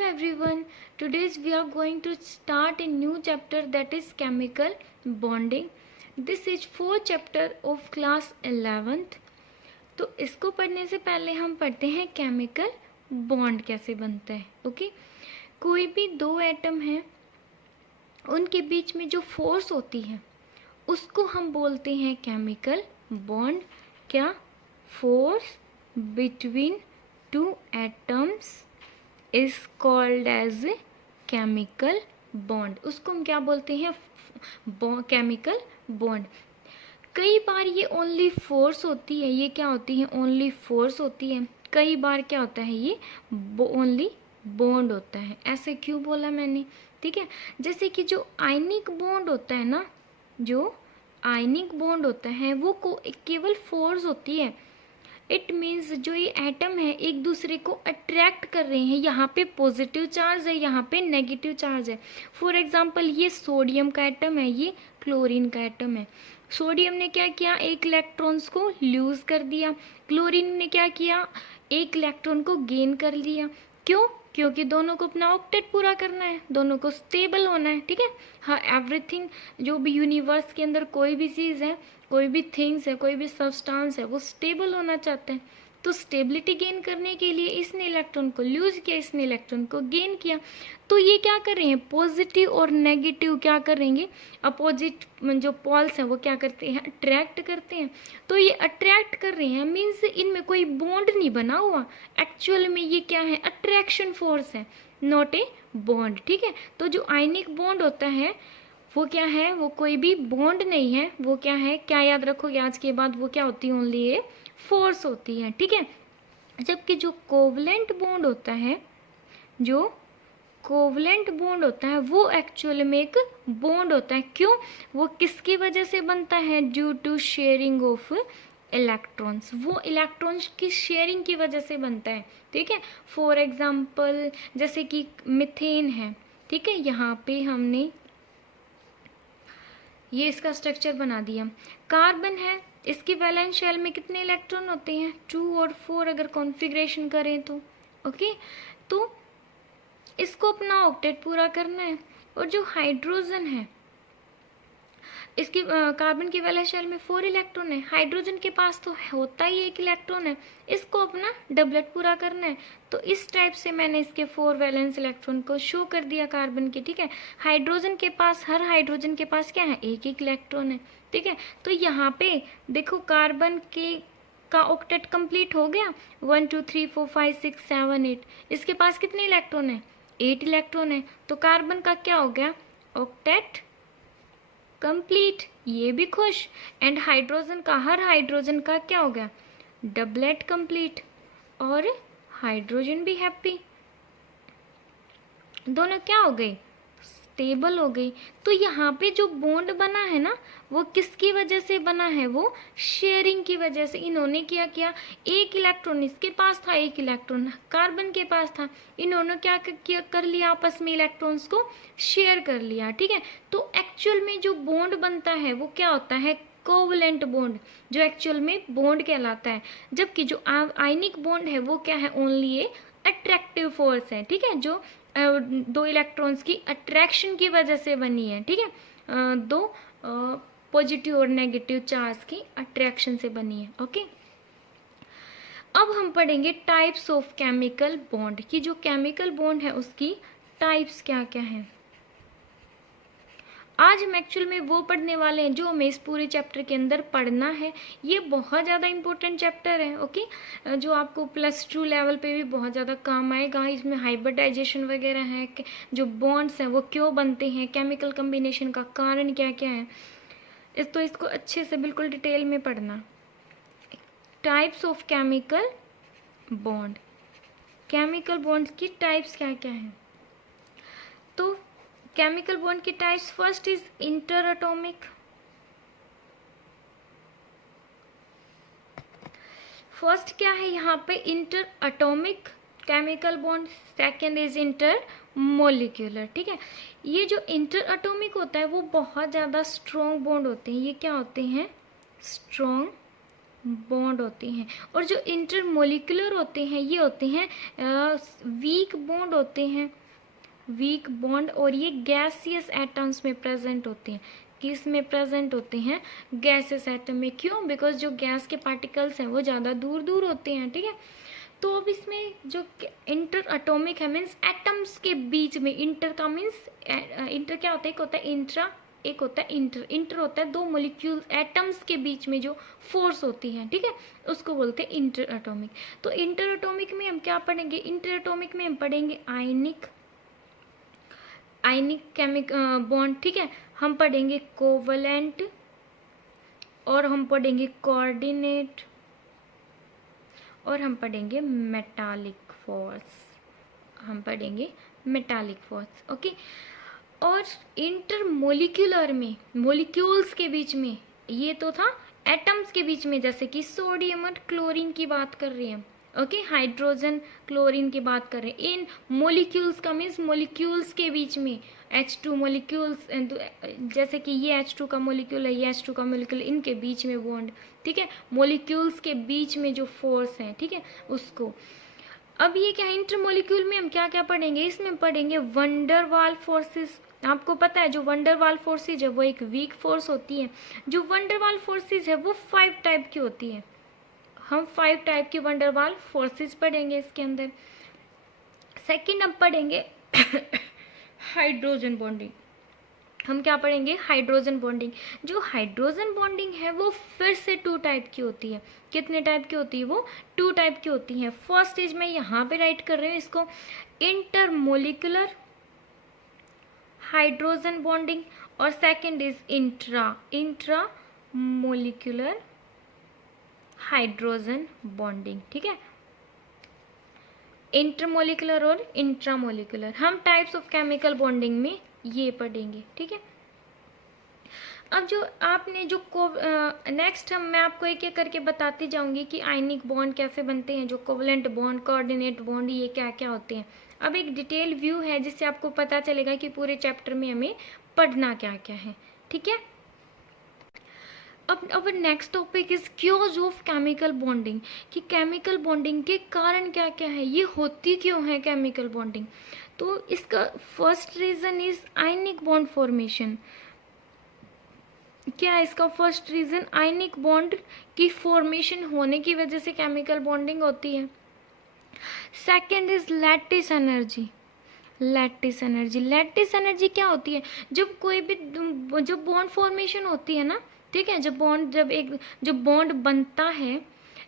Hello everyone, today we are going to start a new chapter that is chemical bonding. This is 4th chapter of class 11th. तो इसको पढ़ने से पहले हम पढ़ते हैं केमिकल बॉन्ड कैसे बनता है. ओके, कोई भी दो एटम हैं उनके बीच में जो फोर्स होती है उसको हम बोलते हैं केमिकल बॉन्ड. क्या? Force between two atoms is called as chemical bond. उसको हम क्या बोलते हैं? Chemical bond. कई बार ये ओनली फोर्स होती है. ये क्या होती है? ओनली फोर्स होती है. कई बार क्या होता है? ये ओनली बॉन्ड होता है. ऐसे क्यों बोला मैंने? ठीक है, जैसे कि जो आयनिक बॉन्ड होता है ना, जो आयनिक बॉन्ड होता है वो केवल फोर्स होती है. इट मीन्स जो ये एटम है एक दूसरे को अट्रैक्ट कर रहे हैं. यहाँ पे पॉजिटिव चार्ज है, यहाँ पे नेगेटिव चार्ज है. फॉर एग्जांपल ये सोडियम का एटम है, ये क्लोरीन का एटम है. सोडियम ने क्या किया? एक इलेक्ट्रॉन्स को लूज कर दिया. क्लोरीन ने क्या किया? एक इलेक्ट्रॉन को गेन कर लिया. क्यों? क्योंकि दोनों को अपना ऑक्टेट पूरा करना है, दोनों को स्टेबल होना है. ठीक है, हाँ, एवरीथिंग जो भी यूनिवर्स के अंदर कोई भी चीज़ है, कोई भी थिंग्स है, कोई भी सब्सटेंस है, वो स्टेबल होना चाहते हैं. तो स्टेबिलिटी गेन करने के लिए इसने इलेक्ट्रॉन को लूज किया, इसने इलेक्ट्रॉन को गेन किया. तो ये क्या कर रहे हैं? पॉजिटिव और नेगेटिव क्या करेंगे? अपोजिट जो पॉल्स हैं वो क्या करते हैं? अट्रैक्ट करते हैं. तो ये अट्रैक्ट कर रहे हैं मीन्स इनमें कोई बॉन्ड नहीं बना हुआ. एक्चुअल में ये क्या है? अट्रैक्शन फोर्स है, नॉट ए बॉन्ड. ठीक है, तो जो आयनिक बॉन्ड होता है वो क्या है? वो कोई भी बॉन्ड नहीं है. वो क्या है? क्या याद रखोगे आज के बाद? वो क्या होती है? ओनली ये फोर्स होती है. ठीक है, जबकि जो कोवलेंट बॉन्ड होता है, जो कोवलेंट बॉन्ड होता है वो एक्चुअल में एक बॉन्ड होता है. क्यों? वो किसकी वजह से बनता है? Due to sharing of electrons. वो इलेक्ट्रॉन्स की शेयरिंग की वजह से बनता है. ठीक है, फॉर एग्जाम्पल जैसे कि मिथेन है. ठीक है, यहाँ पे हमने ये इसका स्ट्रक्चर बना दिया. कार्बन है, इसकी वैलेंस शेल में कितने इलेक्ट्रॉन होते हैं? 2 और 4 अगर कॉन्फ़िगरेशन करें तो. ओके, तो इसको अपना ऑक्टेट पूरा करना है. और जो हाइड्रोजन है, इसकी कार्बन की वैलेंस शेल में 4 इलेक्ट्रॉन है. हाइड्रोजन के पास तो होता ही 1 इलेक्ट्रॉन है, इसको अपना डबलेट पूरा करना है. तो इस टाइप से मैंने इसके 4 वैलेंस इलेक्ट्रॉन को शो कर दिया कार्बन के. ठीक है, हाइड्रोजन के पास, हर हाइड्रोजन के पास क्या है? 1 इलेक्ट्रॉन है. ठीक है, तो यहाँ पे देखो कार्बन के का ऑक्टेट कंप्लीट हो गया. 1 2 3 4 5 6 7 8. इसके पास कितने इलेक्ट्रॉन है? 8 इलेक्ट्रॉन है. तो कार्बन का क्या हो गया? Octet complete. ये भी खुश. एंड हाइड्रोजन का, हर हाइड्रोजन का क्या हो गया? Doublet complete. और हाइड्रोजन भी हैप्पी. दोनों क्या हो गए? स्टेबल हो गई. तो यहाँ पे जो बॉन्ड बना है ना, वो किसकी वजह से बना है? वो शेयरिंग की वजह से. इन्होंने क्या किया? 1 इलेक्ट्रॉन इसके पास था, 1 इलेक्ट्रॉन कार्बन के पास था. इन्होंने क्या कर लिया? आपस में इलेक्ट्रॉन्स को शेयर कर लिया. ठीक है, तो एक्चुअल में जो बॉन्ड बनता है वो क्या होता है? कोवलेंट बॉन्ड, जो एक्चुअल में बॉन्ड कहलाता है. जबकि जो आयनिक बॉन्ड है वो क्या है? ओनली ए अट्रैक्टिव फोर्स है. ठीक है, जो 2 इलेक्ट्रॉन्स की अट्रैक्शन की वजह से बनी है. ठीक है, 2 पॉजिटिव और नेगेटिव चार्ज की अट्रैक्शन से बनी है. ओके, अब हम पढ़ेंगे टाइप्स ऑफ केमिकल बॉन्ड की. जो केमिकल बॉन्ड है उसकी टाइप्स क्या क्या हैं. आज हम एक्चुअल में वो पढ़ने वाले हैं जो हमें इस पूरे चैप्टर के अंदर पढ़ना है. ये बहुत ज़्यादा इंपॉर्टेंट चैप्टर है. ओके, जो आपको +2 लेवल पे भी बहुत ज़्यादा काम आएगा. इसमें हाइब्रिडाइजेशन वगैरह है, जो बॉन्ड्स हैं वो क्यों बनते हैं, केमिकल कम्बिनेशन का कारण क्या क्या है. तो इसको अच्छे से बिल्कुल डिटेल में पढ़ना. Types of chemical bond. Chemical bonds की टाइप्स क्या क्या हैं? तो केमिकल बॉन्ड की types, first is inter atomic. First क्या है यहाँ पे? Inter atomic chemical bond. Second is inter molecular. ठीक है, ये जो इंटर एटॉमिक होता है वो बहुत ज़्यादा स्ट्रॉन्ग बॉन्ड होते हैं. ये क्या होते हैं? स्ट्रॉन्ग बॉन्ड होते हैं। और जो इंटरमोलिकुलर होते हैं ये होते हैं वीक बॉन्ड होते हैं, वीक बॉन्ड। और ये गैसियस एटम्स में प्रेजेंट होते हैं। किस में प्रेजेंट होते हैं? गैसियस एटम में। क्यों? बिकॉज जो गैस के पार्टिकल्स हैं वो ज़्यादा दूर दूर होते हैं, ठीक है। तो अब इसमें जो इंटर अटोमिक है मीन्स एटम्स के बीच में, इंटर का मीन्स इंटर क्या होता है? एक होता है इंट्रा, एक होता है इंटर। इंटर होता है दो मोलिक्यूल एटम्स के बीच में जो फोर्स होती है, ठीक है, उसको बोलते हैं इंटर अटोमिक। तो इंटर अटोमिक में हम क्या पढ़ेंगे? इंटर अटोमिक में हम पढ़ेंगे आयनिक केमिक बॉन्ड, ठीक है। हम पढ़ेंगे कोवलेंट और हम पढ़ेंगे कोऑर्डिनेट और हम पढ़ेंगे मेटालिक फोर्स, हम पढ़ेंगे मेटालिक फोर्स, ओके। और इंटरमोलिक्यूलर में मोलिक्यूल्स के बीच में, ये तो था एटम्स के बीच में, जैसे कि सोडियम और क्लोरीन की बात कर रहे हैं, ओके, हाइड्रोजन क्लोरीन की बात कर रहे हैं। इन मोलिक्यूल्स का मीन्स मोलिक्यूल्स के बीच में H2 मोलिक्यूल्स, जैसे कि ये H2 का मोलिक्यूल है, ये H2 का मोलिक्यूल, इनके बीच में बॉन्ड, ठीक है, मोलिक्यूल्स के बीच में जो फोर्स है, ठीक है, उसको। अब ये क्या है? इंटरमोलिक्यूल में हम क्या क्या पढ़ेंगे? इसमें पढ़ेंगे वंडरवाल फोर्सेस। आपको पता है जो वंडरवाल फोर्सेज है वो एक वीक फोर्स होती है। जो वंडरवाल फोर्सेज है वो 5 टाइप की होती है। हम 5 टाइप की वंडरवाल फोर्सेस पढ़ेंगे इसके अंदर। सेकंड हम पढ़ेंगे हाइड्रोजन बॉन्डिंग। हम क्या पढ़ेंगे? Hydrogen bonding. जो हाइड्रोजन बॉन्डिंग है वो फिर से 2 टाइप की होती है। कितने टाइप की होती है वो? 2 टाइप की होती है। फर्स्ट इज, मैं यहाँ पे राइट कर रही हूँ इसको, इंटरमोलिकुलर हाइड्रोजन बॉन्डिंग, और second is intramolecular hydrogen bonding, ठीक है। इंटरमोलिकुलर और इंट्रामोलिकुलर हम टाइप्स ऑफ केमिकल बॉन्डिंग में ये पढ़ेंगे, ठीक है। अब जो आपने जो नेक्स्ट मैं आपको एक एक करके बताती जाऊंगी कि आयनिक बॉन्ड कैसे बनते हैं, जो कोवलेंट बॉन्ड, कोऑर्डिनेट बॉन्ड, ये क्या क्या होते हैं। अब एक डिटेल व्यू है जिससे आपको पता चलेगा कि पूरे चैप्टर में हमें पढ़ना क्या क्या है, ठीक है। अब next topic is causes of chemical bonding, कि केमिकल बॉन्डिंग के कारण क्या क्या है, ये होती क्यों है केमिकल बॉन्डिंग। तो इसका first reason is ionic bond formation. क्या है इसका फर्स्ट रीजन? आयनिक बॉन्ड की फॉर्मेशन होने की वजह से केमिकल बॉन्डिंग होती है। Second is lattice energy. Lattice energy, lattice energy क्या होती है? जब कोई भी जब बॉन्ड फॉर्मेशन होती है ना, ठीक है, जब बॉन्ड बनता है,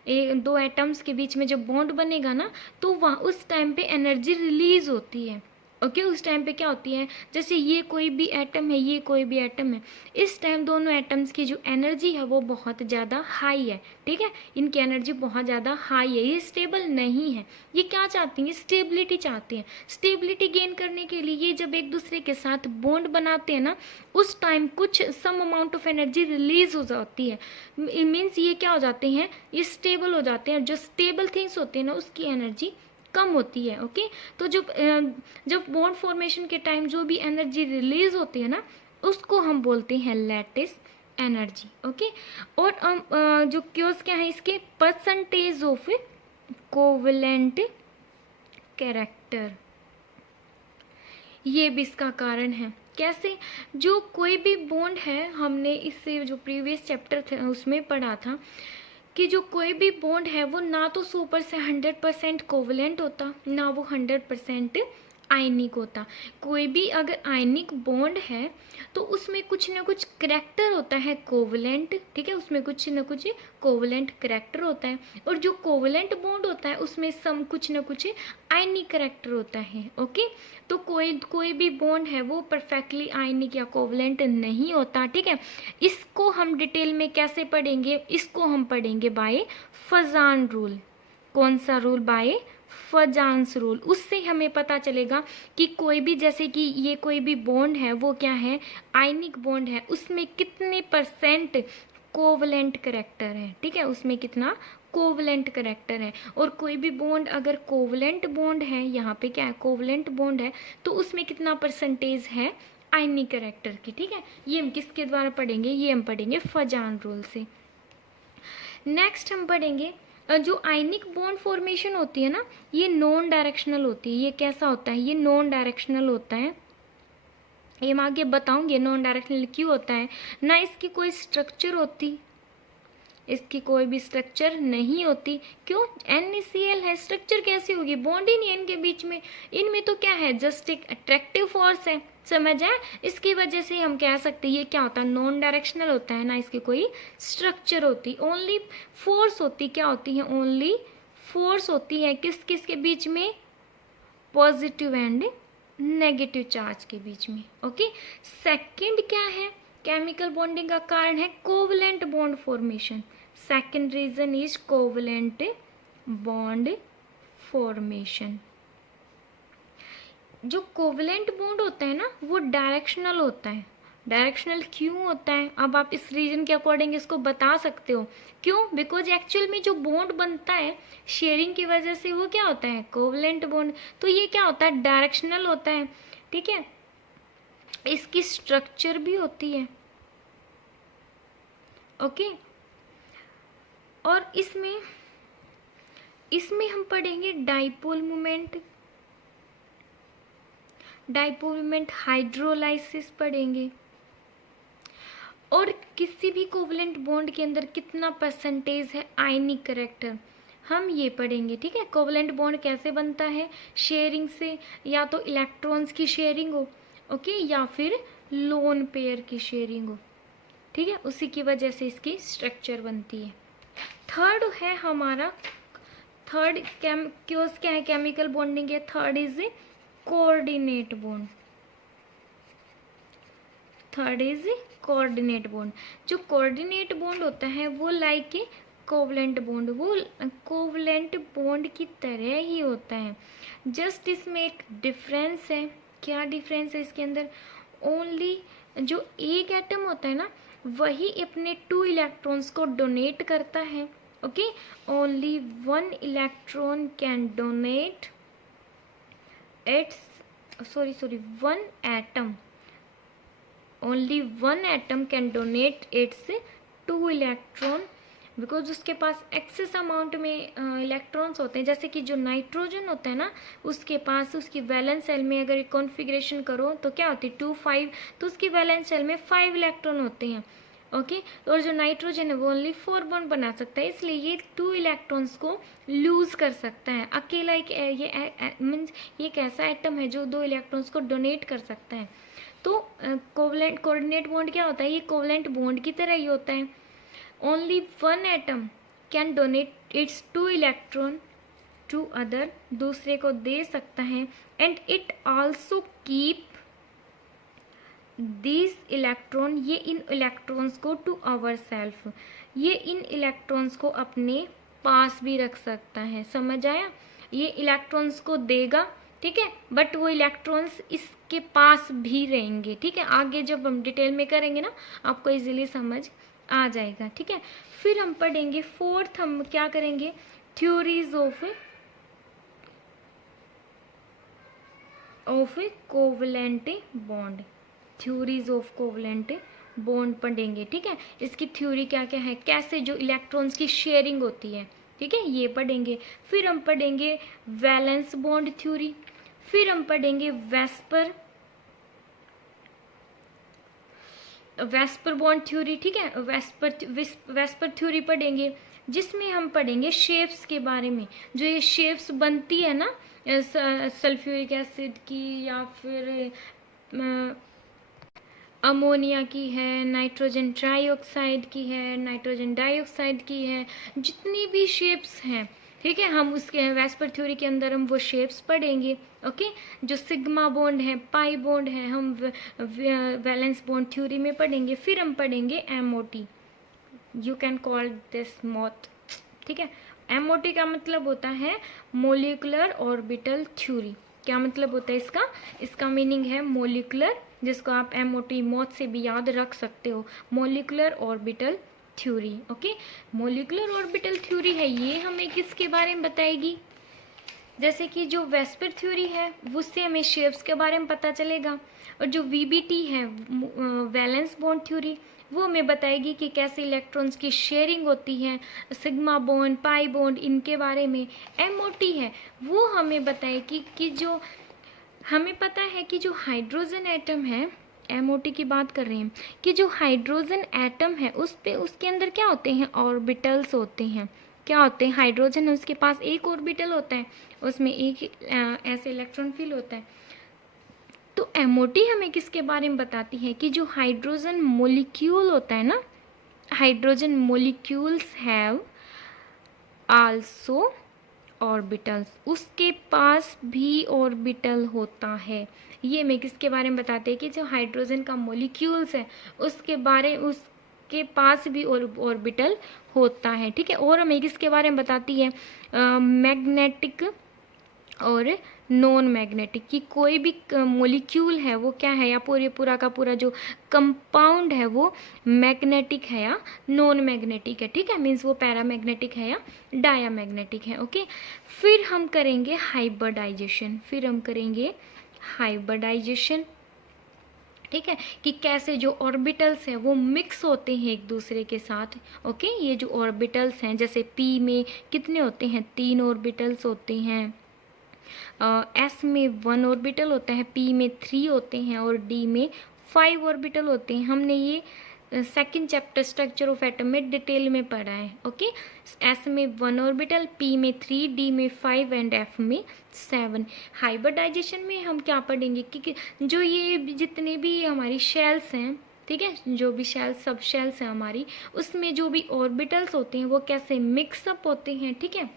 दो एटम्स के बीच में जब बॉन्ड बनेगा ना, तो वहाँ उस टाइम पे एनर्जी रिलीज होती है, ओके। उस टाइम पे क्या होती है, जैसे ये कोई भी एटम है, ये कोई भी एटम है, इस टाइम दोनों एटम्स की जो एनर्जी है वो बहुत ज़्यादा हाई है, ठीक है, इनकी एनर्जी बहुत ज़्यादा हाई है, ये स्टेबल नहीं है। ये क्या चाहती हैं? स्टेबिलिटी चाहती हैं। स्टेबिलिटी गेन करने के लिए ये जब एक दूसरे के साथ बॉन्ड बनाते हैं ना, उस टाइम कुछ some amount of energy release हो जाती है। मीन्स ये क्या हो जाते हैं, ये स्टेबल हो जाते हैं। जो स्टेबल थिंग्स होते हैं ना, उसकी एनर्जी कम होती है, ओके। तो जब बॉन्ड फॉर्मेशन के टाइम जो भी एनर्जी रिलीज होती है ना, उसको हम बोलते हैं लैटिस एनर्जी, ओके। और जो क्यूज क्या है इसके, परसेंटेज ऑफ कोवलेंट कैरेक्टर, ये भी इसका कारण है। कैसे? जो कोई भी बॉन्ड है, हमने इससे जो प्रीवियस चैप्टर थे उसमें पढ़ा था कि जो कोई भी बॉन्ड है वो ना तो 100% कोवलेंट होता, ना वो 100% आयनिक होता। कोई भी अगर आयनिक बॉन्ड है तो उसमें कुछ ना कुछ करैक्टर होता है कोवलेंट, ठीक है, उसमें कुछ ना कुछ कोवलेंट करैक्टर होता है। और जो कोवलेंट बॉन्ड होता है उसमें कुछ ना कुछ आयनिक करैक्टर होता है, ओके। तो कोई भी बॉन्ड है वो परफेक्टली आयनिक या कोवलेंट नहीं होता, ठीक है। इसको हम डिटेल में कैसे पढ़ेंगे? इसको हम पढ़ेंगे बाय फजान रूल। कौन सा रूल? Bye फजान्स rule. उससे हमें पता चलेगा कि कोई भी, जैसे कि ये कोई भी बॉन्ड है वो क्या है, आयनिक बॉन्ड है, उसमें कितने परसेंट कोवलेंट करैक्टर है, ठीक है, उसमें कितना कोवलेंट करैक्टर है। और कोई भी बॉन्ड अगर कोवलेंट बॉन्ड है, यहाँ पे क्या है, कोवलेंट बॉन्ड है, तो उसमें कितना परसेंटेज है आयनिक करैक्टर की, ठीक है। ये हम किसके द्वारा पढ़ेंगे? ये हम पढ़ेंगे फजान रूल से। नेक्स्ट हम पढ़ेंगे जो आयनिक बॉन्ड फॉर्मेशन होती है ना, ये नॉन डायरेक्शनल होती है। ये कैसा होता है? ये नॉन डायरेक्शनल होता है। ये मैं आगे बताऊंगी नॉन डायरेक्शनल क्यों होता है। ना इसकी कोई स्ट्रक्चर होती, इसकी कोई भी स्ट्रक्चर नहीं होती। क्यों? NaCl है, स्ट्रक्चर कैसी होगी? बॉन्ड ही नहीं है इनके बीच में। इनमें तो क्या है? जस्ट एक अट्रैक्टिव फोर्स है, समझ आए? इसकी वजह से हम कह सकते हैं ये क्या होता है? नॉन डायरेक्शनल होता है। ना इसकी कोई स्ट्रक्चर होती, ओनली फोर्स होती। क्या होती है? ओनली फोर्स होती है। किस किस के बीच में? पॉजिटिव एंड नेगेटिव चार्ज के बीच में। ओके, सेकंड क्या है? केमिकल बॉन्डिंग का कारण है covalent bond formation. Second reason is covalent bond formation. जो कोवलेंट बॉन्ड होता है ना, वो डायरेक्शनल होता है। डायरेक्शनल क्यों होता है? अब आप इस रीजन के अकॉर्डिंग इसको बता सकते हो। क्यों? बिकॉज एक्चुअल में जो बॉन्ड बनता है शेयरिंग की वजह से, वो क्या होता है? Covalent bond. तो ये क्या होता है? डायरेक्शनल होता है। ठीक है, इसकी स्ट्रक्चर भी होती है। ओके, और इसमें हम पढ़ेंगे dipole moment, dipole moment, hydrolysis पढ़ेंगे, और किसी भी कोवलेंट बॉन्ड के अंदर कितना परसेंटेज है आयनिक कैरेक्टर, हम ये पढ़ेंगे। ठीक है, कोवलेंट बॉन्ड कैसे बनता है? शेयरिंग से, या तो इलेक्ट्रॉन्स की शेयरिंग हो, ओके, या फिर लोन पेयर की शेयरिंग हो। ठीक है, उसी की वजह से इसकी स्ट्रक्चर बनती है। थर्ड है हमारा, थर्ड क्या है केमिकल बॉन्डिंग के? Third is coordinate bond. Third is coordinate bond. जो कोऑर्डिनेट बॉन्ड होता है वो लाइक ए कोवलेंट बॉन्ड, वो कोवलेंट बॉन्ड की तरह ही होता है। जस्ट इसमें एक डिफरेंस है। क्या डिफरेंस है इसके अंदर? ओनली जो एक एटम होता है ना, वही अपने 2 इलेक्ट्रॉन्स को डोनेट करता है। Okay, only 1 electron can donate one atom, only one atom can donate its 2 electron, because उसके पास एक्सेस अमाउंट में इलेक्ट्रॉन्स होते हैं। जैसे कि जो नाइट्रोजन होता है ना, उसके पास उसकी वैलेंस सेल में अगर कॉन्फ़िगरेशन करो तो क्या होती है? 2 5, तो उसकी वैलेंस सेल में 5 इलेक्ट्रॉन होते हैं। ओके, और जो नाइट्रोजन है वो ओनली 4 बॉन्ड बना सकता है, इसलिए ये 2 इलेक्ट्रॉन्स को लूज कर सकता है अकेला। मीन्स ये एक ऐसा एटम है जो 2 इलेक्ट्रॉन्स को डोनेट कर सकता है। तो कोवलेंट कोऑर्डिनेट बॉन्ड क्या होता है? ये कोवलेंट बॉन्ड की तरह ही होता है। Only 1 atom can donate its 2 electron to other, दूसरे को दे सकता है। And it also keep this electron, ये इन इलेक्ट्रॉन्स को टू आवर सेल्फ, ये इन इलेक्ट्रॉन्स को अपने पास भी रख सकता है। समझ आया? ये इलेक्ट्रॉन्स को देगा, ठीक है, बट वो इलेक्ट्रॉन्स इसके पास भी रहेंगे। ठीक है, आगे जब हम डिटेल में करेंगे ना, आपको इजीली समझ आ जाएगा। ठीक है, फिर हम पढ़ेंगे फोर्थ, हम क्या करेंगे? Theories of covalent bond, theories of covalent bond पढ़ेंगे। ठीक है, इसकी थ्योरी क्या क्या है, कैसे जो इलेक्ट्रॉन्स की शेयरिंग होती है, ठीक है, ये पढ़ेंगे। फिर हम पढ़ेंगे वैलेंस बॉन्ड थ्योरी, फिर हम पढ़ेंगे वेस्पर बॉन्ड थ्योरी। ठीक है, वेस्पर थ्योरी पढ़ेंगे, जिसमें हम पढ़ेंगे शेप्स के बारे में। जो ये शेप्स बनती है ना सल्फ्यूरिक एसिड की, या फिर अमोनिया की है, नाइट्रोजन ट्राईऑक्साइड की है, नाइट्रोजन डाइऑक्साइड की है, जितनी भी शेप्स हैं, ठीक है, हम उसके वेस्पर थ्योरी के अंदर हम वो शेप्स पढ़ेंगे। ओके, जो सिग्मा बॉन्ड है, पाई बॉन्ड है, हम वैलेंस बॉन्ड थ्योरी में पढ़ेंगे। फिर हम पढ़ेंगे MOT, you can call this moth. ठीक है, MOT का मतलब होता है मोलिकुलर ऑर्बिटल थ्योरी। क्या मतलब होता है इसका? इसका मीनिंग है मोलिकुलर, जिसको आप MOT मौत से भी याद रख सकते हो, molecular orbital theory. Okay, molecular orbital theory है ये, हमें किसके बारे में बताएगी? जैसे कि जो वेस्पर थ्योरी है उससे हमें शेप्स के बारे में पता चलेगा, और जो वीबीटी है वैलेंस बॉन्ड थ्योरी वो हमें बताएगी कि कैसे इलेक्ट्रॉन्स की शेयरिंग होती है, सिग्मा बॉन्ड, पाई बॉन्ड, इनके बारे में। एमओटी है वो हमें बताएगी कि जो हमें पता है कि जो हाइड्रोजन एटम है, एमओटी की बात कर रहे हैं, कि जो हाइड्रोजन एटम है उस पे उसके अंदर क्या होते हैं, ऑर्बिटल्स होते हैं। क्या होते हैं, हाइड्रोजन है उसके पास एक ऑर्बिटल होता है, उसमें एक ऐसे इलेक्ट्रॉन फील होता है। तो एमओटी हमें किसके बारे में बताती है कि जो हाइड्रोजन मोलिक्यूल होता है ना, hydrogen molecules have also orbitals, उसके पास भी ऑर्बिटल होता है। ये मैं किसके बारे में बताते हैं कि जो हाइड्रोजन का मॉलिक्यूल्स है उसके पास भी ऑर्बिटल होता है। ठीक है, और हमें किसके बारे में बताती है, मैग्नेटिक और नॉन मैग्नेटिक, कि कोई भी मॉलिक्यूल है वो क्या है, या पूरा का पूरा जो कंपाउंड है वो मैग्नेटिक है या नॉन मैग्नेटिक है। ठीक है, मीन्स वो पैरामैग्नेटिक है या डायामैग्नेटिक है। ओके, फिर हम करेंगे हाइब्रिडाइजेशन। ठीक है, कि कैसे जो ऑर्बिटल्स हैं वो मिक्स होते हैं एक दूसरे के साथ। ओके, ये जो ऑर्बिटल्स हैं, जैसे पी में कितने होते हैं, 3 ऑर्बिटल्स होते हैं, एस में 1 ऑर्बिटल होता है, पी में 3 होते हैं और डी में 5 ऑर्बिटल होते हैं। हमने ये second chapter structure of atom में डिटेल में पढ़ा है। ओके, एस में 1 ऑर्बिटल, पी में 3, डी में 5 एंड एफ में 7। हाइब्रिडाइजेशन में हम क्या पढ़ेंगे कि जो ये जितने भी हमारी शेल्स हैं, ठीक है, जो भी शेल्स, सब शेल्स हैं हमारी, उसमें जो भी ऑर्बिटल्स होते हैं वो कैसे मिक्सअप होते हैं। ठीक है,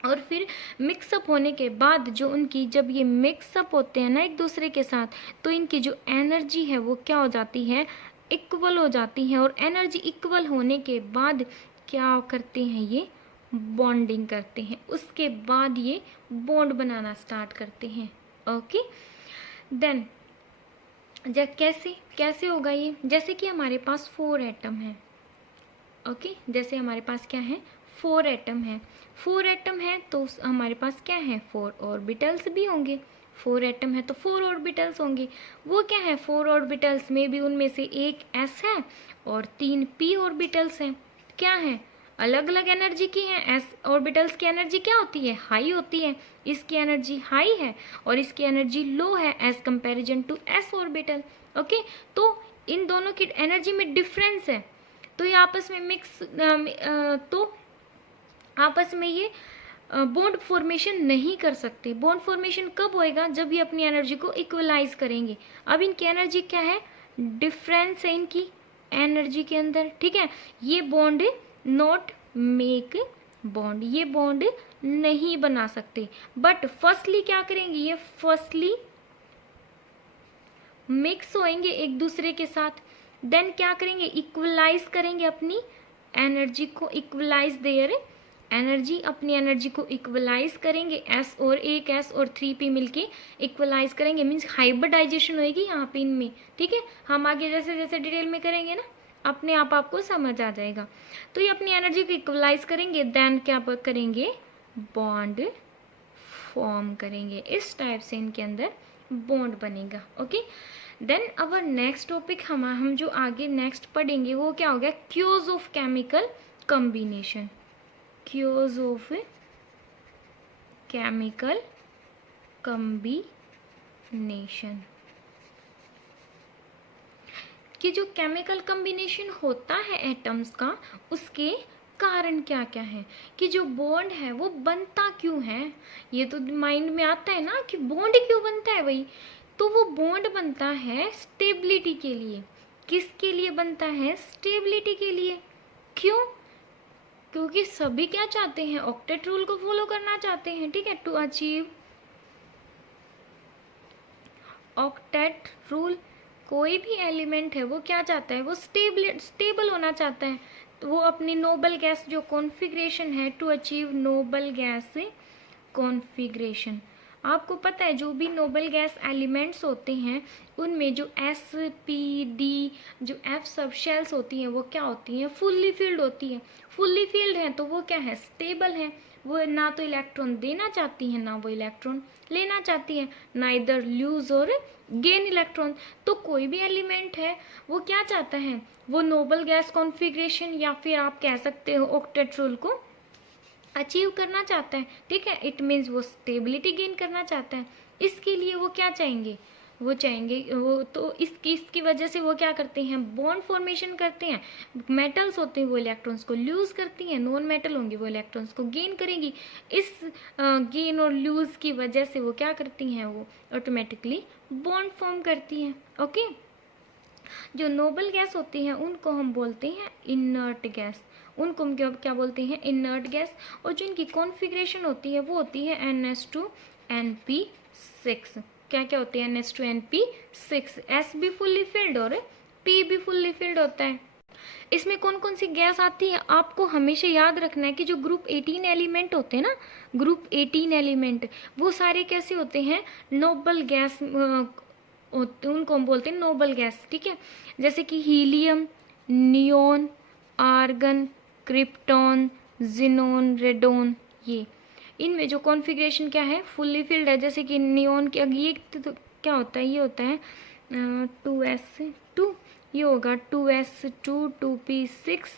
और फिर मिक्सअप होने के बाद जो उनकी, जब ये मिक्सअप होते हैं ना एक दूसरे के साथ, तो इनकी जो एनर्जी है वो क्या हो जाती है, इक्वल हो जाती है। और एनर्जी इक्वल होने के बाद क्या करते हैं, ये बॉन्डिंग करते हैं, उसके बाद ये बॉन्ड बनाना स्टार्ट करते हैं। ओके, देन जब कैसे होगा ये, जैसे कि हमारे पास 4 एटम है। ओके, जैसे हमारे पास क्या है, 4 एटम है। 4 एटम है तो हमारे पास क्या है, 4 ऑर्बिटल्स भी होंगे। 4 एटम है तो 4 ऑर्बिटल्स होंगे। वो क्या है, 4 ऑर्बिटल्स में भी उनमें से एक एस है और 3 पी ऑर्बिटल्स हैं। क्या है, अलग अलग एनर्जी की है। एस ऑर्बिटल्स की एनर्जी क्या होती है, हाई होती है। इसकी एनर्जी हाई है और इसकी एनर्जी लो है as comparison to S orbital. Okay, तो इन दोनों की एनर्जी में डिफरेंस है, तो ये आपस में आपस में ये बॉन्ड फॉर्मेशन नहीं कर सकते। बॉन्ड फॉर्मेशन कब होएगा, जब ये अपनी एनर्जी को इक्वलाइज करेंगे। अब इनकी एनर्जी क्या है, डिफरेंस है इनकी एनर्जी के अंदर। ठीक है, ये बॉन्ड नॉट मेक बॉन्ड, ये बॉन्ड नहीं बना सकते। बट फर्स्टली क्या करेंगे, ये फर्स्टली मिक्स होएंगे एक दूसरे के साथ। देन क्या करेंगे, इक्वलाइज करेंगे अपनी एनर्जी को, इक्वलाइज देयर एनर्जी, अपनी एनर्जी को इक्वलाइज करेंगे। एस और एक एस और 3p मिलके इक्वलाइज करेंगे, मीन्स हाइब्रिडाइजेशन होएगी यहाँ पे इनमें। ठीक है, हम आगे जैसे जैसे डिटेल में करेंगे ना, अपने आप आपको समझ आ जाएगा। तो ये अपनी एनर्जी को इक्वलाइज करेंगे, देन क्या करेंगे, बॉन्ड फॉर्म करेंगे। इस टाइप से इनके अंदर बॉन्ड बनेगा। Okay, then our next topic हम जो आगे नेक्स्ट पढ़ेंगे वो क्या हो गया, causes of chemical combination. Causes of chemical combination, कि जो केमिकल कॉम्बिनेशन होता है एटम्स का, उसके कारण क्या क्या है, कि जो बॉन्ड है वो बनता क्यों है। ये तो माइंड में आता है ना कि बॉन्ड क्यों बनता है भाई, तो वो बॉन्ड बनता है स्टेबिलिटी के लिए। किसके लिए बनता है, स्टेबिलिटी के लिए। क्यों, क्योंकि सभी क्या चाहते हैं, ऑक्टेट रूल को फॉलो करना चाहते हैं। ठीक है, टू अचीव ऑक्टेट रूल, कोई भी एलिमेंट है वो क्या चाहता है, वो स्टेबल होना चाहता है। तो वो अपनी नोबल गैस जो कॉन्फ़िगरेशन है, to achieve noble gas configuration. आपको पता है जो भी नोबल गैस एलिमेंट्स होते हैं उनमें जो एस पी डी जो एफ सब शेल्स होती हैं वो क्या होती हैं, फुल्ली फिल्ड होती है। फुल्ली फिल्ड है तो वो क्या है, स्टेबल है। वो ना तो इलेक्ट्रॉन देना चाहती हैं ना वो इलेक्ट्रॉन लेना चाहती है, नाइदर लूज और गेन इलेक्ट्रॉन। तो कोई भी एलिमेंट है वो क्या चाहता है, वो नोबल गैस कॉन्फ़िगरेशन या फिर आप कह सकते हो ऑक्टेट रूल को अचीव करना चाहता है, ठीक है। इट मीन्स वो स्टेबिलिटी गेन करना चाहता है। इसके लिए वो क्या चाहेंगे, वो चाहेंगे वो तो इसकी वजह से वो क्या करते हैं, बॉन्ड फॉर्मेशन करते हैं। मेटल्स होते हैं वो इलेक्ट्रॉन्स को लूज करती हैं, नॉन मेटल होंगी वो इलेक्ट्रॉन्स को गेन करेंगी। इस गेन और लूज की वजह से वो क्या करती हैं, वो ऑटोमेटिकली बॉन्ड फॉर्म करती हैं। ओके, जो नोबल गैस होती हैं उनको हम बोलते हैं इनर्ट गैस, उनको हम क्या बोलते हैं, इनर्ट गैस। और जो इनकी कॉन्फ़िगरेशन होती है वो होती है NS2Np6। क्या क्या होती है, NS2Np6, S भी फुल्ली फिल्ड और P भी फुल्ली फिल्ड होता है। इसमें कौन कौन सी गैस आती है, आपको हमेशा याद रखना है कि जो ग्रुप 18 एलिमेंट होते हैं ना, ग्रुप 18 एलिमेंट वो सारे कैसे होते हैं, नोबल गैस, उनको हम बोलते हैं नोबल गैस, ठीक है। जैसे कि helium, neon, argon, krypton, xenon, radon, ये इनमें जो कॉन्फ़िगरेशन क्या है, फुल्ली फिल्ड है। जैसे कि नियोन की ये तो क्या होता है, ये होता है 2s2, ये होगा 2s2 2p6,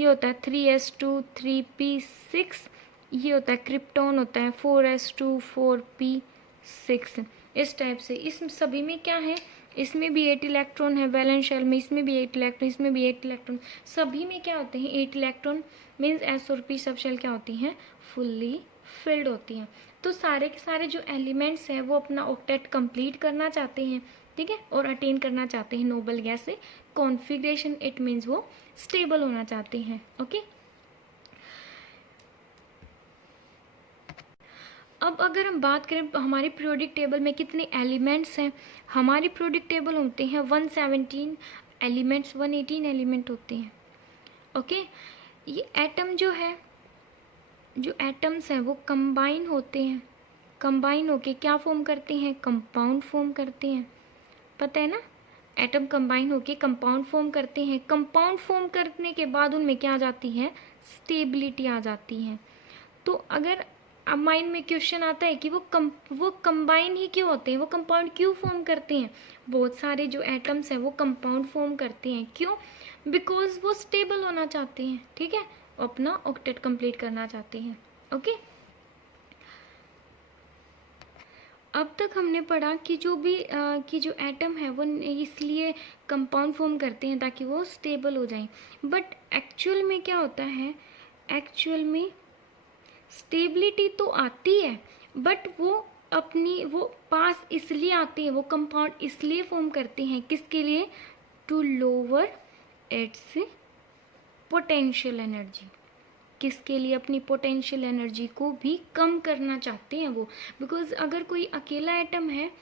ये होता है 3s2 3p6, ये होता है क्रिप्टॉन होता है 4s2 4p6। इस टाइप से इस सभी में क्या है, इसमें भी 8 इलेक्ट्रॉन है वैलेंस शेल में, इसमें भी 8 इलेक्ट्रॉन, इसमें भी 8 इलेक्ट्रॉन, सभी में क्या होते हैं 8 इलेक्ट्रॉन। मीन्स एस और पी सब शेल क्या होती हैं, फुल्ली फिल्ड होती हैं। तो सारे के सारे जो एलिमेंट्स हैं वो अपना ऑक्टेट कंप्लीट करना चाहते हैं, ठीक है, और अटेन करना चाहते हैं नोबल गैस से कॉन्फ़िगरेशन। इट मीन्स वो स्टेबल होना चाहते हैं। ओके, अब अगर हम बात करें हमारी पीरियोडिक टेबल में कितने एलिमेंट्स हैं, हमारी पीरियोडिक टेबल होते हैं 117 एलिमेंट्स, 118 एलिमेंट होते हैं। ओके, ये एटम जो है, जो एटम्स हैं वो कंबाइन होते हैं, कंबाइन होके क्या फॉर्म करते हैं, कंपाउंड फॉर्म करते हैं, पता है ना। एटम कंबाइन होके कंपाउंड फॉर्म करते हैं, कंपाउंड फॉर्म करने के बाद उनमें क्या आ जाती है, स्टेबिलिटी आ जाती है। तो अगर अब माइंड में क्वेश्चन आता है कि वो कंबाइन ही क्यों होते हैं, वो कंपाउंड क्यों फॉर्म करते हैं, बहुत सारे जो एटम्स हैं वो कंपाउंड फॉर्म करते हैं, क्यों, बिकॉज वो स्टेबल होना चाहते हैं, ठीक है, अपना ऑक्टेट कंप्लीट करना चाहते हैं। ओके, अब तक हमने पढ़ा कि जो भी कि जो एटम है वो इसलिए कंपाउंड फॉर्म करते हैं ताकि वो स्टेबल हो जाएं। बट एक्चुअल में क्या होता है, एक्चुअल में स्टेबिलिटी तो आती है बट वो अपनी वो पास इसलिए आते हैं, वो कंपाउंड इसलिए फॉर्म करते हैं, किसके लिए, to lower its potential energy, किसके लिए, अपनी पोटेंशियल एनर्जी को भी कम करना चाहते हैं वो। बिकॉज अगर कोई अकेला एटम है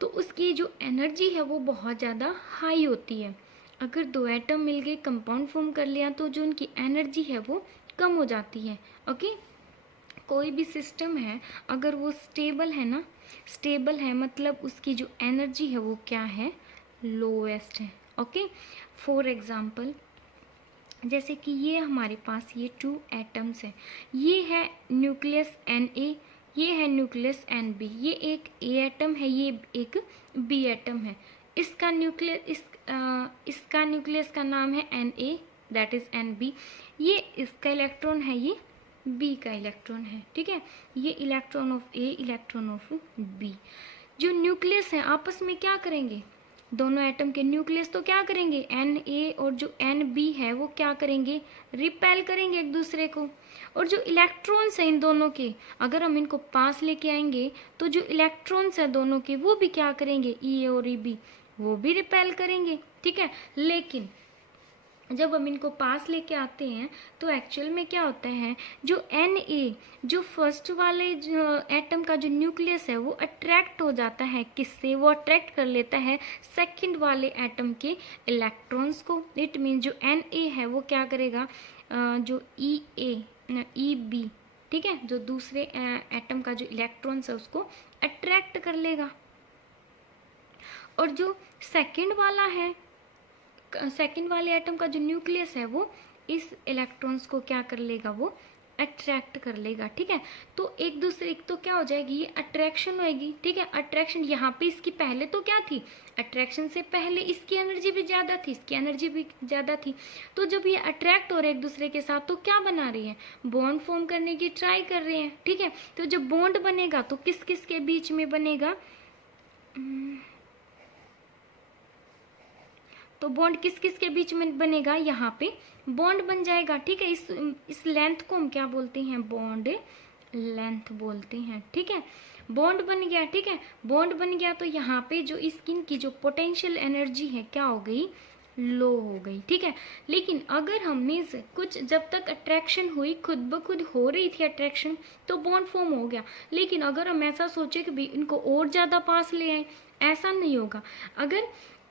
तो उसकी जो एनर्जी है वो बहुत ज़्यादा हाई होती है, अगर दो एटम मिल गए कंपाउंड फॉर्म कर लिया तो जो उनकी एनर्जी है वो कम हो जाती है। ओके, कोई भी सिस्टम है अगर वो स्टेबल है ना, स्टेबल है मतलब उसकी जो एनर्जी है वो क्या है, लोएस्ट है। ओके, फॉर एग्जांपल जैसे कि ये हमारे पास ये 2 एटम्स है, ये है न्यूक्लियस Na, ये है न्यूक्लियस Nb, ये एक A एटम है, ये एक B एटम है। इसका न्यूक्लियस का नाम है Na, दैट इज Nb। ये इसका इलेक्ट्रॉन है, ये B का इलेक्ट्रॉन है, ठीक है, ये electron of A, electron of B। जो न्यूक्लियस है आपस में क्या करेंगे, दोनों एटम के न्यूक्लियस तो क्या करेंगे, Na और जो Nb है वो क्या करेंगे, रिपेल करेंगे एक दूसरे को। और जो इलेक्ट्रॉन्स हैं इन दोनों के, अगर हम इनको पास लेके आएंगे तो जो इलेक्ट्रॉन्स हैं दोनों के वो भी क्या करेंगे, E और Eb, वो भी रिपेल करेंगे, ठीक है। लेकिन जब हम इनको पास लेके आते हैं तो एक्चुअल में क्या होता है, जो Na, जो फर्स्ट वाले जो एटम का जो न्यूक्लियस है वो अट्रैक्ट हो जाता है, किससे, वो अट्रैक्ट कर लेता है सेकंड वाले एटम के इलेक्ट्रॉन्स को। इट मीन जो Na है वो क्या करेगा, जो Eb, ठीक है, जो दूसरे एटम का जो इलेक्ट्रॉन्स है उसको अट्रैक्ट कर लेगा। और जो सेकंड वाला है, सेकंड वाले एटम का जो न्यूक्लियस है वो इस इलेक्ट्रॉन्स को क्या कर लेगा, वो अट्रैक्ट कर लेगा, ठीक है। तो एक दूसरे तो क्या हो जाएगी, ये अट्रैक्शन होएगी, ठीक है। अट्रैक्शन यहाँ पे इसकी पहले तो क्या थी, अट्रैक्शन से पहले इसकी एनर्जी भी ज़्यादा थी, इसकी एनर्जी भी ज़्यादा थी। तो जब ये अट्रैक्ट हो रहे हैं एक दूसरे के साथ तो क्या बना रहे हैं, बॉन्ड फॉर्म करने की ट्राई कर रहे हैं, ठीक है। तो जब बॉन्ड बनेगा तो किस किस के बीच में बनेगा, तो बॉन्ड किस किस के बीच में बनेगा, यहाँ पे बॉन्ड बन जाएगा, ठीक है। इस लेंथ को हम क्या बोलते हैं, बॉन्ड लेंथ बोलते हैं, ठीक है। बॉन्ड बन गया, ठीक है। बॉन्ड बन गया तो यहाँ पे जो स्किन की जो पोटेंशियल एनर्जी है क्या हो गई, लो हो गई, ठीक है। लेकिन अगर हमने से कुछ जब तक अट्रैक्शन हुई, खुद ब खुद हो रही थी अट्रैक्शन, तो बॉन्ड फॉर्म हो गया। लेकिन अगर हम ऐसा सोचे कि भी इनको और ज़्यादा पास ले आए, ऐसा नहीं होगा।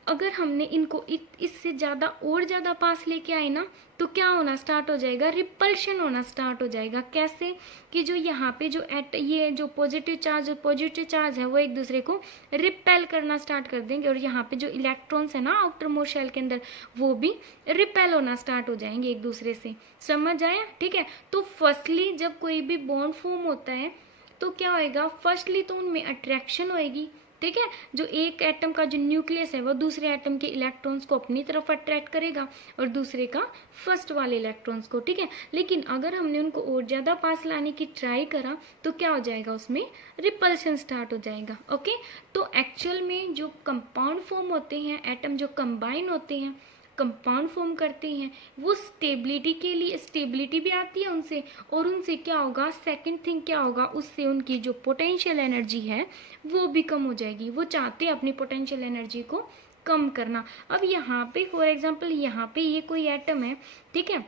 अगर हमने इनको इससे ज़्यादा और ज़्यादा पास लेके आए ना, तो क्या होना स्टार्ट हो जाएगा, रिपल्शन होना स्टार्ट हो जाएगा। कैसे कि जो यहाँ पे जो ये जो पॉजिटिव चार्ज है वो एक दूसरे को रिपेल करना स्टार्ट कर देंगे, और यहाँ पे जो इलेक्ट्रॉन्स है ना आउटर मोस्ट शेल के अंदर, वो भी रिपेल होना स्टार्ट हो जाएंगे एक दूसरे से। समझ आया, ठीक है। तो फर्स्टली जब कोई भी बॉन्ड फॉर्म होता है तो क्या होएगा, फर्स्टली तो उनमें अट्रैक्शन होएगी, ठीक है। जो एक एटम का जो न्यूक्लियस है वो दूसरे एटम के इलेक्ट्रॉन्स को अपनी तरफ अट्रैक्ट करेगा, और दूसरे का फर्स्ट वाले इलेक्ट्रॉन्स को, ठीक है। लेकिन अगर हमने उनको और ज़्यादा पास लाने की ट्राई करा तो क्या हो जाएगा, उसमें रिपल्शन स्टार्ट हो जाएगा, ओके। तो एक्चुअल में जो कंपाउंड फॉर्म होते हैं, एटम जो कंबाइन होते हैं, कंपाउंड फॉर्म करते हैं, वो स्टेबिलिटी के लिए, स्टेबिलिटी भी आती है उनसे, और उनसे क्या होगा, सेकंड थिंग क्या होगा, उससे उनकी जो पोटेंशियल एनर्जी है वो भी कम हो जाएगी। वो चाहते हैं अपनी पोटेंशियल एनर्जी को कम करना। अब यहाँ पे फॉर एग्जांपल यहाँ पे ये कोई एटम है, ठीक है,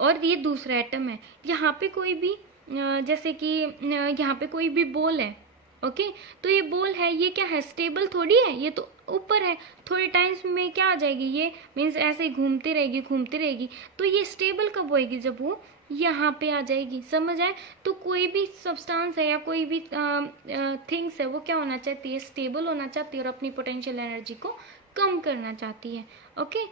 और ये दूसरा एटम है। यहाँ पे कोई भी जैसे कि यहाँ पे कोई भी बॉल है, ओके। तो ये बॉल है, ये क्या है, स्टेबल थोड़ी है, ये तो ऊपर है। थोड़े टाइम्स में क्या आ जाएगी, ये मीन्स ऐसे घूमती रहेगी। तो ये स्टेबल कब होएगी, जब वो यहाँ पे आ जाएगी। समझ आए। तो कोई भी सब्सटेंस है या कोई भी थिंग्स है, वो क्या होना चाहती है, स्टेबल होना चाहती है और अपनी पोटेंशियल एनर्जी को कम करना चाहती है, ओके।